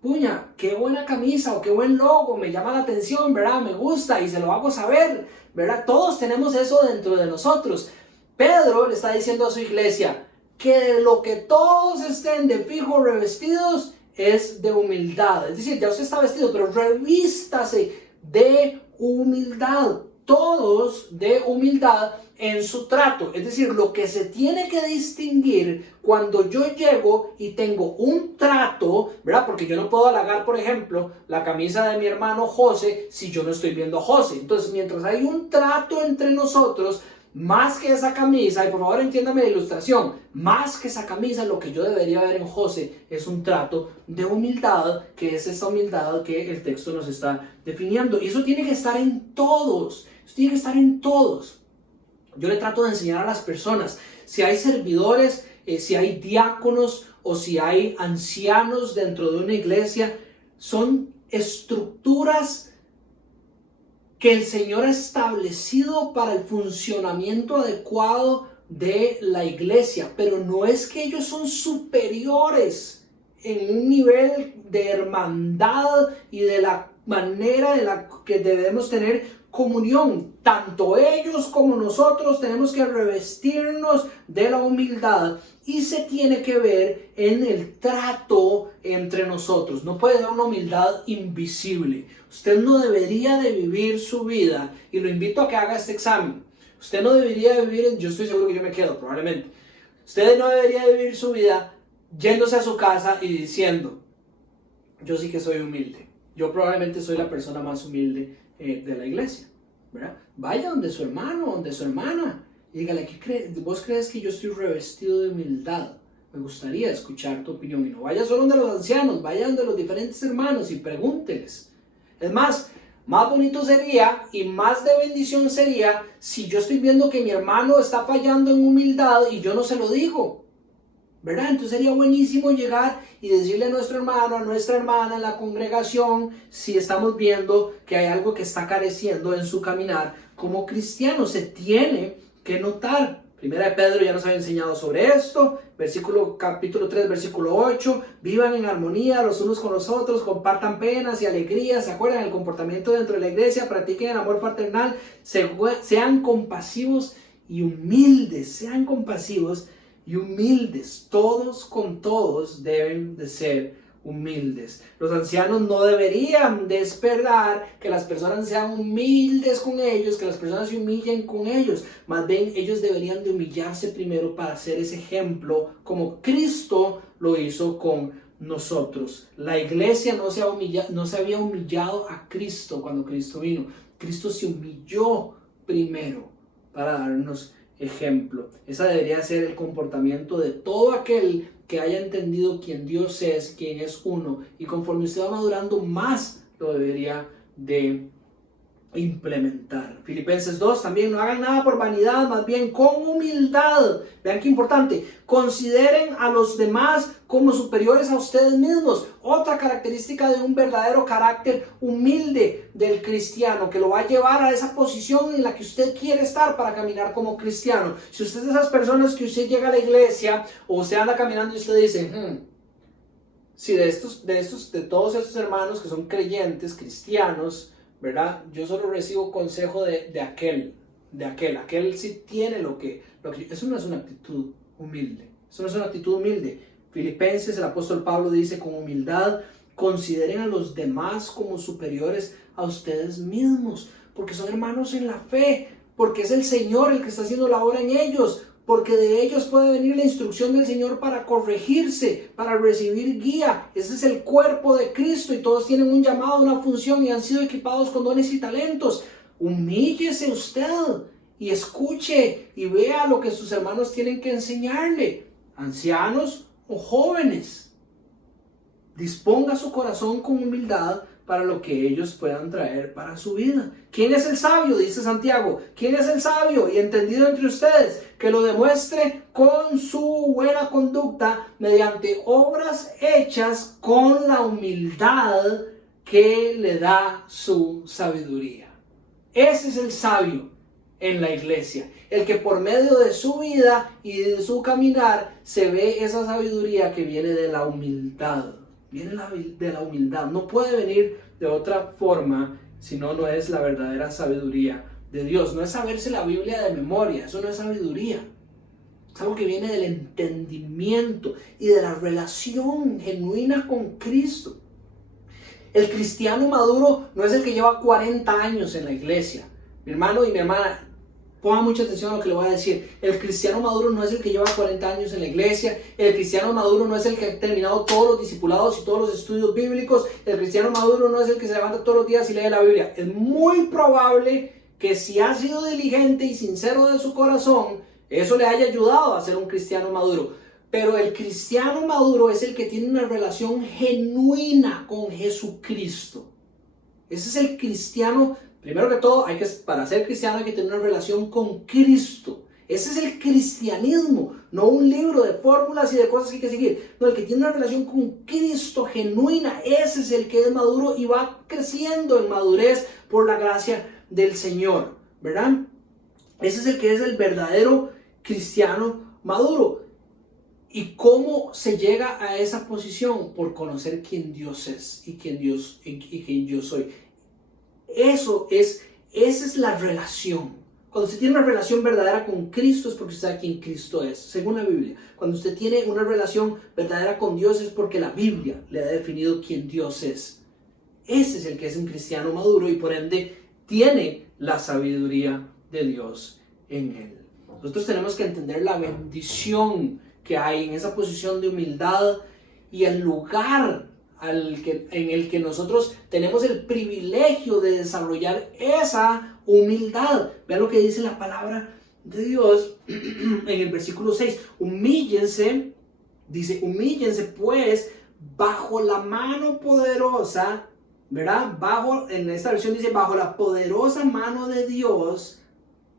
puña, qué buena camisa o qué buen logo, me llama la atención, ¿verdad? Me gusta y se lo hago saber, ¿verdad? Todos tenemos eso dentro de nosotros. Pedro le está diciendo a su iglesia que de lo que todos estén de fijo revestidos es de humildad. Es decir, ya usted está vestido, pero revístase de humildad. Todos de humildad en su trato. Es decir, lo que se tiene que distinguir cuando yo llego y tengo un trato, ¿verdad? Porque yo no puedo halagar, por ejemplo, la camisa de mi hermano José si yo no estoy viendo a José. Entonces, mientras hay un trato entre nosotros, más que esa camisa, y por favor entiéndame la ilustración, más que esa camisa, lo que yo debería ver en José es un trato de humildad, que es esta humildad que el texto nos está definiendo. Y eso tiene que estar en todos, eso tiene que estar en todos. Yo le trato de enseñar a las personas, si hay servidores, si hay diáconos o si hay ancianos dentro de una iglesia, son estructuras que el Señor ha establecido para el funcionamiento adecuado de la iglesia, pero no es que ellos son superiores en un nivel de hermandad y de la manera de la que debemos tener comunión. Tanto ellos como nosotros tenemos que revestirnos de la humildad, y se tiene que ver en el trato entre nosotros. No puede ser una humildad invisible. Usted no debería de vivir su vida, y lo invito a que haga este examen. Usted no debería de vivir, yo estoy seguro que yo me quedo probablemente, usted no debería de vivir su vida yéndose a su casa y diciendo, yo sí que soy humilde, yo probablemente soy la persona más humilde de la iglesia, ¿verdad? Vaya donde su hermano, donde su hermana, y dígale, ¿vos crees que yo estoy revestido de humildad? Me gustaría escuchar tu opinión. Y no vaya solo donde los ancianos, vaya donde los diferentes hermanos y pregúnteles. Es más bonito sería y más de bendición sería si yo estoy viendo que mi hermano está fallando en humildad y yo no se lo digo, ¿verdad? Entonces sería buenísimo llegar y decirle a nuestro hermano, a nuestra hermana en la congregación, si estamos viendo que hay algo que está careciendo en su caminar como cristiano. Se tiene que notar. Primera de Pedro ya nos había enseñado sobre esto, capítulo 3, versículo 8, vivan en armonía los unos con los otros, compartan penas y alegrías, se acuerdan el comportamiento dentro de la iglesia, practiquen el amor fraternal, sean compasivos y humildes, todos con todos deben de ser humildes. Los ancianos no deberían de esperar que las personas sean humildes con ellos, que las personas se humillen con ellos. Más bien, ellos deberían de humillarse primero para ser ese ejemplo, como Cristo lo hizo con nosotros. La iglesia no se había humillado a Cristo cuando Cristo vino. Cristo se humilló primero para darnos ejemplo. Esa debería ser el comportamiento de todo aquel que haya entendido quién Dios es, quién es uno, y conforme usted va madurando más lo debería de implementar. Filipenses 2 también: no hagan nada por vanidad, más bien con humildad. Vean qué importante: consideren a los demás como superiores a ustedes mismos. Otra característica de un verdadero carácter humilde del cristiano, que lo va a llevar a esa posición en la que usted quiere estar para caminar como cristiano. Si usted es de esas personas que usted llega a la iglesia o usted anda caminando y usted dice, si de todos estos hermanos que son creyentes, cristianos, ¿verdad? Yo solo recibo consejo de aquel sí tiene lo que eso no es una actitud humilde. Eso no es una actitud humilde. Filipenses, el apóstol Pablo dice: con humildad consideren a los demás como superiores a ustedes mismos, porque son hermanos en la fe, porque es el Señor el que está haciendo la obra en ellos, porque de ellos puede venir la instrucción del Señor para corregirse, para recibir guía. Ese es el cuerpo de Cristo y todos tienen un llamado, una función y han sido equipados con dones y talentos. Humíllese usted y escuche y vea lo que sus hermanos tienen que enseñarle, ancianos o jóvenes. Disponga su corazón con humildad para lo que ellos puedan traer para su vida. ¿Quién es el sabio? Dice Santiago. ¿Quién es el sabio y entendido entre ustedes? Que lo demuestre con su buena conducta mediante obras hechas con la humildad que le da su sabiduría. Ese es el sabio en la iglesia, el que por medio de su vida y de su caminar se ve esa sabiduría que viene de la humildad. Viene de la humildad. No puede venir de otra forma, si no es la verdadera sabiduría de Dios. No es saberse la Biblia de memoria, eso no es sabiduría. Es algo que viene del entendimiento y de la relación genuina con Cristo. El cristiano maduro no es el que lleva 40 años en la iglesia. Mi hermano y mi hermana, pongan mucha atención a lo que le voy a decir. El cristiano maduro no es el que lleva 40 años en la iglesia. El cristiano maduro no es el que ha terminado todos los discipulados y todos los estudios bíblicos. El cristiano maduro no es el que se levanta todos los días y lee la Biblia. Es muy probable que si ha sido diligente y sincero de su corazón, eso le haya ayudado a ser un cristiano maduro. Pero el cristiano maduro es el que tiene una relación genuina con Jesucristo. Ese es el cristiano. Primero que todo, para ser cristiano hay que tener una relación con Cristo. Ese es el cristianismo, no un libro de fórmulas y de cosas que hay que seguir. No, el que tiene una relación con Cristo genuina, ese es el que es maduro y va creciendo en madurez por la gracia del Señor, ¿verdad? Ese es el que es el verdadero cristiano maduro. ¿Y cómo se llega a esa posición? Por conocer quién Dios es y quién yo soy. Esa es la relación. Cuando usted tiene una relación verdadera con Cristo es porque usted sabe quién Cristo es, según la Biblia. Cuando usted tiene una relación verdadera con Dios es porque la Biblia le ha definido quién Dios es. Ese es el que es un cristiano maduro y por ende tiene la sabiduría de Dios en él. Nosotros tenemos que entender la bendición que hay en esa posición de humildad y el lugar en el que nosotros tenemos el privilegio de desarrollar esa humildad. Vean lo que dice la palabra de Dios en el versículo 6. Humíllense, dice, humíllense pues bajo la mano poderosa, ¿verdad? En esta versión dice, bajo la poderosa mano de Dios,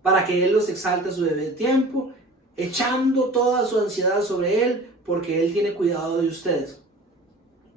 para que Él los exalte a su debido tiempo, echando toda su ansiedad sobre Él, porque Él tiene cuidado de ustedes.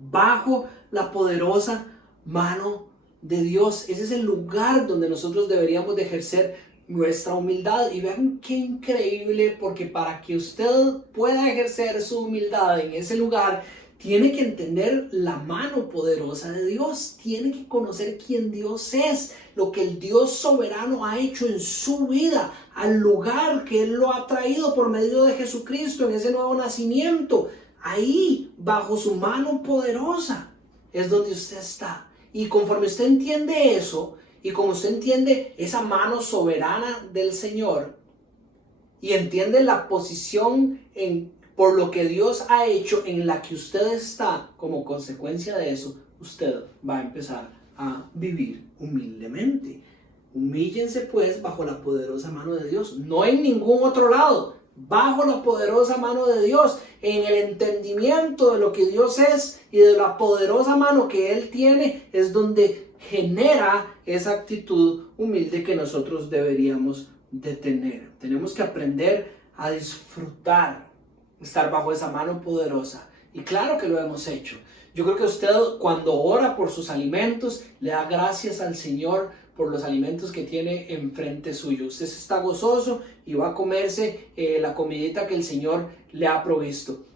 Bajo la poderosa mano de Dios. Ese es el lugar donde nosotros deberíamos de ejercer nuestra humildad. Y vean qué increíble, porque para que usted pueda ejercer su humildad en ese lugar, tiene que entender la mano poderosa de Dios. Tiene que conocer quién Dios es, lo que el Dios soberano ha hecho en su vida, al lugar que Él lo ha traído por medio de Jesucristo en ese nuevo nacimiento. Ahí, bajo su mano poderosa, es donde usted está. Y conforme usted entiende eso, y como usted entiende esa mano soberana del Señor, y entiende la posición por lo que Dios ha hecho en la que usted está, como consecuencia de eso, usted va a empezar a vivir humildemente. Humíllense pues bajo la poderosa mano de Dios, no en ningún otro lado, bajo la poderosa mano de Dios, en el entendimiento de lo que Dios es y de la poderosa mano que Él tiene, es donde genera esa actitud humilde que nosotros deberíamos de tener. Tenemos que aprender a disfrutar, estar bajo esa mano poderosa. Y claro que lo hemos hecho. Yo creo que usted, cuando ora por sus alimentos, le da gracias al Señor por los alimentos que tiene enfrente suyo. Usted está gozoso y va a comerse la comidita que el Señor le ha provisto.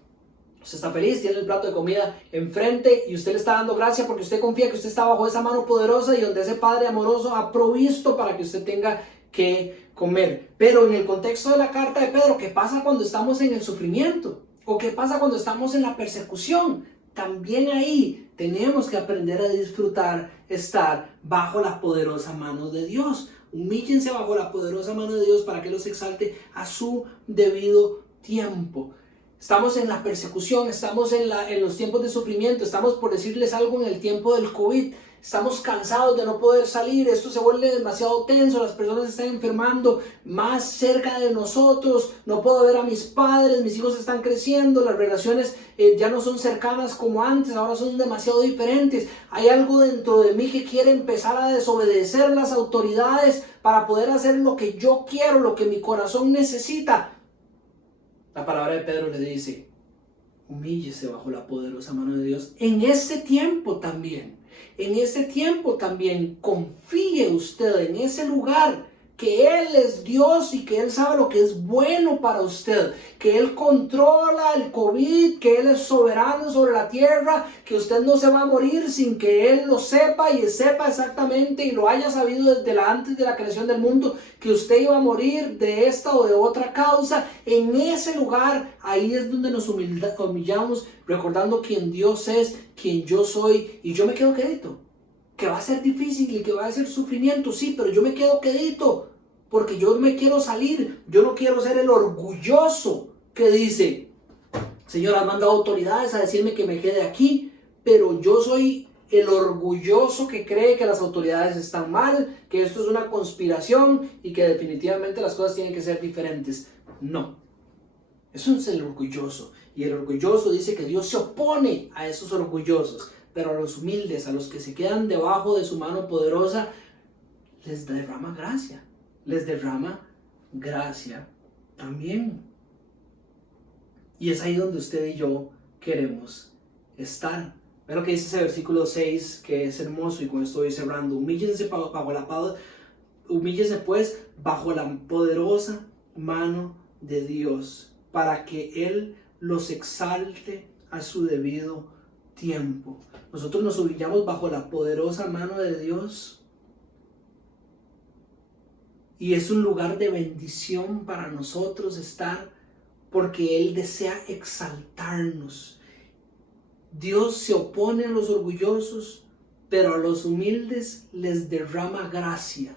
Usted está feliz, tiene el plato de comida enfrente y usted le está dando gracias porque usted confía que usted está bajo esa mano poderosa y donde ese Padre amoroso ha provisto para que usted tenga que comer. Pero en el contexto de la carta de Pedro, ¿qué pasa cuando estamos en el sufrimiento? ¿O qué pasa cuando estamos en la persecución? También ahí tenemos que aprender a disfrutar, estar bajo la poderosa mano de Dios. Humíllense bajo la poderosa mano de Dios para que los exalte a su debido tiempo. Estamos en la persecución, estamos en los tiempos de sufrimiento, estamos, por decirles algo, en el tiempo del COVID. Estamos cansados de no poder salir, esto se vuelve demasiado tenso, las personas se están enfermando más cerca de nosotros, no puedo ver a mis padres, mis hijos están creciendo, las relaciones ya no son cercanas como antes, ahora son demasiado diferentes. Hay algo dentro de mí que quiere empezar a desobedecer las autoridades para poder hacer lo que yo quiero, lo que mi corazón necesita. La palabra de Pedro le dice, humíllese bajo la poderosa mano de Dios en este tiempo también. En ese tiempo también confíe usted en ese lugar, que Él es Dios y que Él sabe lo que es bueno para usted, que Él controla el COVID, que Él es soberano sobre la tierra, que usted no se va a morir sin que Él lo sepa y sepa exactamente y lo haya sabido desde antes de la creación del mundo, que usted iba a morir de esta o de otra causa. En ese lugar, ahí es donde nos humillamos, recordando quién Dios es, quién yo soy, y yo me quedo quedito. Que va a ser difícil y que va a ser sufrimiento, sí, pero yo me quedo quedito porque yo me quiero salir. Yo no quiero ser el orgulloso que dice, Señor, has mandado autoridades a decirme que me quede aquí, pero yo soy el orgulloso que cree que las autoridades están mal, que esto es una conspiración y que definitivamente las cosas tienen que ser diferentes. No, eso es el orgulloso. Y el orgulloso dice que Dios se opone a esos orgullosos, pero a los humildes, a los que se quedan debajo de su mano poderosa, les derrama gracia. Les derrama gracia también. Y es ahí donde usted y yo queremos estar. Ve lo que dice ese versículo 6, que es hermoso, y con esto voy cerrando. Humíllense pues bajo la poderosa mano de Dios, para que Él los exalte a su debido tiempo. Nosotros nos humillamos bajo la poderosa mano de Dios y es un lugar de bendición para nosotros estar, porque Él desea exaltarnos. Dios se opone a los orgullosos, pero a los humildes les derrama gracia.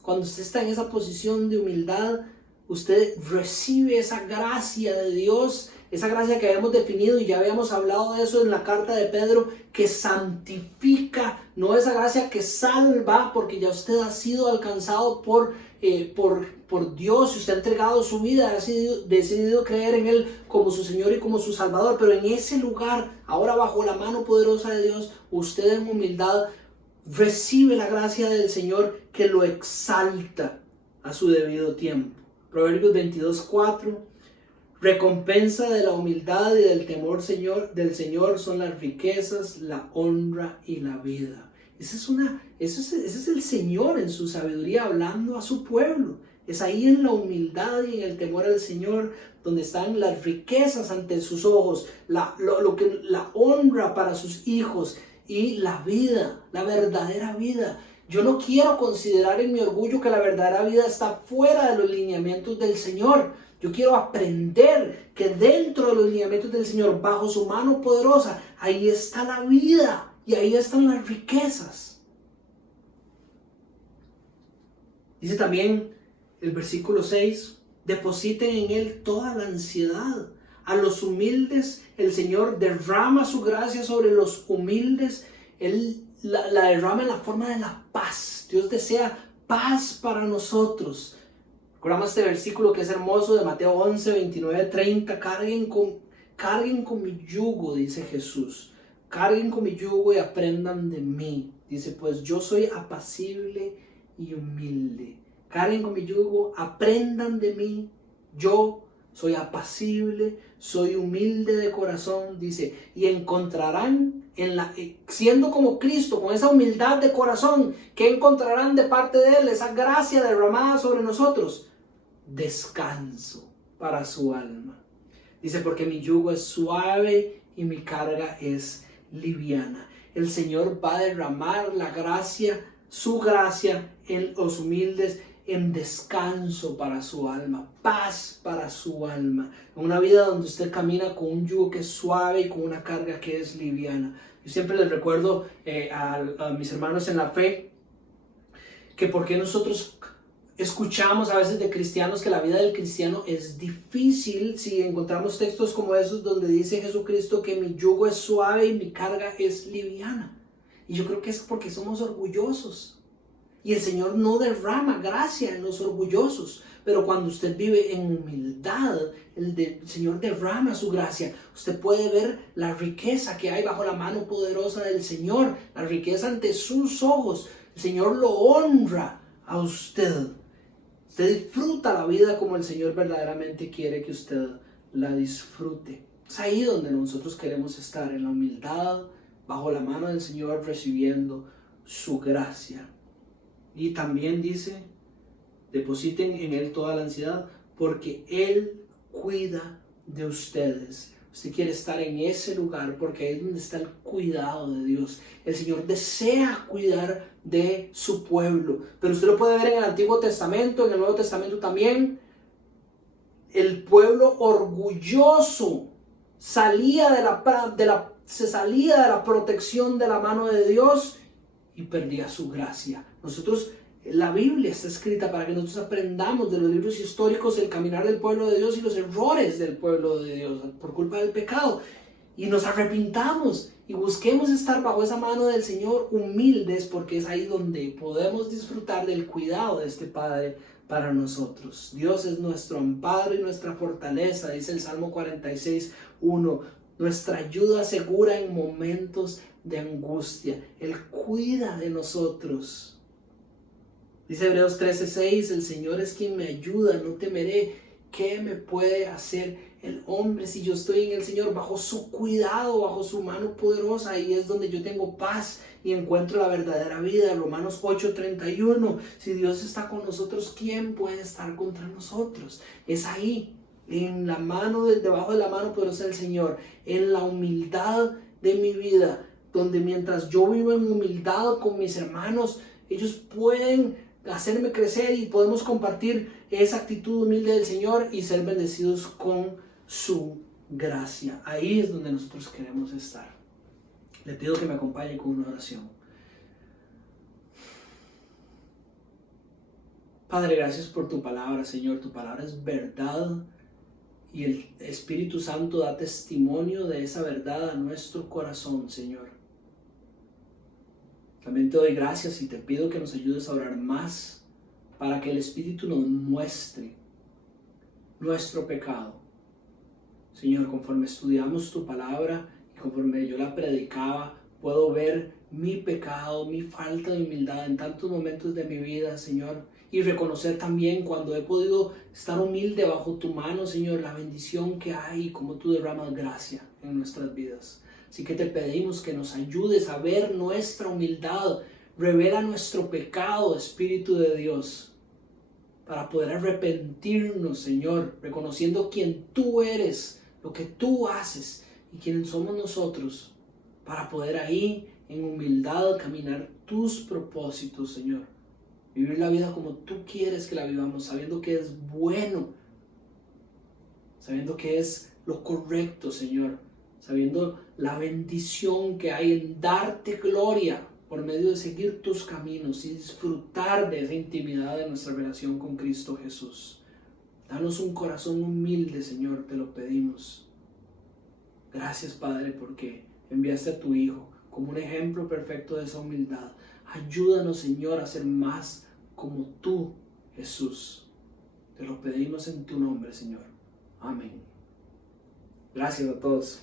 Cuando usted está en esa posición de humildad, usted recibe esa gracia de Dios, esa gracia que habíamos definido y ya habíamos hablado de eso en la carta de Pedro, que santifica, no esa gracia que salva, porque ya usted ha sido alcanzado por Dios, y usted ha entregado su vida, ha decidido creer en Él como su Señor y como su Salvador, pero en ese lugar, ahora bajo la mano poderosa de Dios, usted en humildad recibe la gracia del Señor que lo exalta a su debido tiempo. Proverbios 22:4, recompensa de la humildad y del temor del Señor son las riquezas, la honra y la vida. Ese es el Señor en su sabiduría hablando a su pueblo. Es ahí en la humildad y en el temor al Señor donde están las riquezas ante sus ojos, la honra para sus hijos y la vida, la verdadera vida. Yo no quiero considerar en mi orgullo que la verdadera vida está fuera de los lineamientos del Señor. Yo quiero aprender que dentro de los lineamientos del Señor, bajo su mano poderosa, ahí está la vida y ahí están las riquezas. Dice también el versículo 6, depositen en Él toda la ansiedad. A los humildes el Señor derrama su gracia sobre los humildes. Él la derrama en la forma de la paz. Dios desea paz para nosotros. Recordamos este versículo que es hermoso de Mateo 11, 29, 30. Carguen con mi yugo, dice Jesús. Carguen con mi yugo y aprendan de mí. Dice, pues yo soy apacible y humilde. Carguen con mi yugo, aprendan de mí. Yo soy apacible, soy humilde de corazón, dice, y encontrarán siendo como Cristo, con esa humildad de corazón, ¿qué encontrarán de parte de Él? Esa gracia derramada sobre nosotros. Descanso para su alma. Dice, porque mi yugo es suave y mi carga es liviana. El Señor va a derramar la gracia, su gracia en los humildes, en descanso para su alma, paz para su alma. Una vida donde usted camina con un yugo que es suave y con una carga que es liviana. Yo siempre les recuerdo a mis hermanos en la fe que porque nosotros escuchamos a veces de cristianos que la vida del cristiano es difícil, si encontramos textos como esos donde dice Jesucristo que mi yugo es suave y mi carga es liviana. Y yo creo que es porque somos orgullosos. Y el Señor no derrama gracia en los orgullosos. Pero cuando usted vive en humildad, el Señor derrama su gracia. Usted puede ver la riqueza que hay bajo la mano poderosa del Señor. La riqueza ante sus ojos. El Señor lo honra a usted. Usted disfruta la vida como el Señor verdaderamente quiere que usted la disfrute. Es ahí donde nosotros queremos estar, en la humildad, bajo la mano del Señor, recibiendo su gracia. Y también dice, depositen en Él toda la ansiedad, porque Él cuida de ustedes. Usted quiere estar en ese lugar, porque ahí es donde está el cuidado de Dios. El Señor desea cuidar de su pueblo. Pero usted lo puede ver en el Antiguo Testamento, en el Nuevo Testamento también. El pueblo orgulloso salía se salía de la protección de la mano de Dios y perdía su gracia. La Biblia está escrita para que nosotros aprendamos de los libros históricos el caminar del pueblo de Dios y los errores del pueblo de Dios por culpa del pecado. Y nos arrepintamos y busquemos estar bajo esa mano del Señor humildes, porque es ahí donde podemos disfrutar del cuidado de este Padre para nosotros. Dios es nuestro amparo y nuestra fortaleza, dice el Salmo 46, 1. Nuestra ayuda segura en momentos de angustia. Él cuida de nosotros. Dice Hebreos 13:6, el Señor es quien me ayuda, no temeré. ¿Qué me puede hacer el hombre si yo estoy en el Señor? Bajo su cuidado, bajo su mano poderosa, ahí es donde yo tengo paz y encuentro la verdadera vida. Romanos 8:31, si Dios está con nosotros, ¿quién puede estar contra nosotros? Es ahí, debajo de la mano poderosa del Señor, en la humildad de mi vida, donde mientras yo vivo en humildad con mis hermanos, ellos pueden hacerme crecer y podemos compartir esa actitud humilde del Señor y ser bendecidos con su gracia. Ahí es donde nosotros queremos estar. Le pido que me acompañe con una oración. Padre, gracias por tu palabra, Señor. Tu palabra es verdad y el Espíritu Santo da testimonio de esa verdad a nuestro corazón, Señor. También te doy gracias y te pido que nos ayudes a orar más para que el Espíritu nos muestre nuestro pecado. Señor, conforme estudiamos tu palabra y conforme yo la predicaba, puedo ver mi pecado, mi falta de humildad en tantos momentos de mi vida, Señor, y reconocer también cuando he podido estar humilde bajo tu mano, Señor, la bendición que hay y cómo tú derramas gracia en nuestras vidas. Así que te pedimos que nos ayudes a ver nuestra humildad, revela nuestro pecado, Espíritu de Dios, para poder arrepentirnos, Señor, reconociendo quién tú eres, lo que tú haces y quiénes somos nosotros, para poder ahí en humildad caminar tus propósitos, Señor. Vivir la vida como tú quieres que la vivamos, sabiendo que es bueno, sabiendo que es lo correcto, Señor, sabiendo la bendición que hay en darte gloria por medio de seguir tus caminos y disfrutar de esa intimidad de nuestra relación con Cristo Jesús. Danos un corazón humilde, Señor, te lo pedimos. Gracias, Padre, porque enviaste a tu Hijo como un ejemplo perfecto de esa humildad. Ayúdanos, Señor, a ser más como tú, Jesús. Te lo pedimos en tu nombre, Señor. Amén. Gracias a todos.